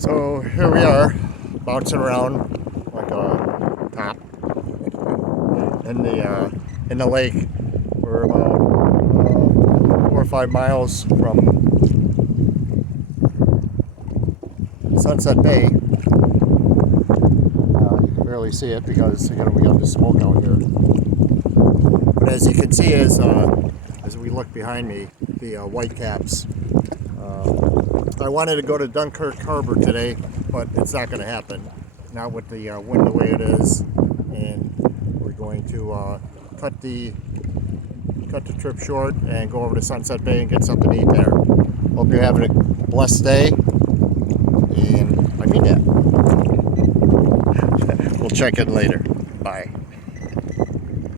So here we are, bouncing around like a top in the lake. We're about 4 or 5 miles from Sunset Bay. You can barely see it because again we got the smoke out here. But as you can see, as we look behind me, the whitecaps. I wanted to go to Dunkirk Harbor today, but it's not going to happen. Not with the wind the way it is, and we're going to cut the trip short and go over to Sunset Bay and get something to eat there. Hope you're having a blessed day, and I mean that. We'll check in later. Bye.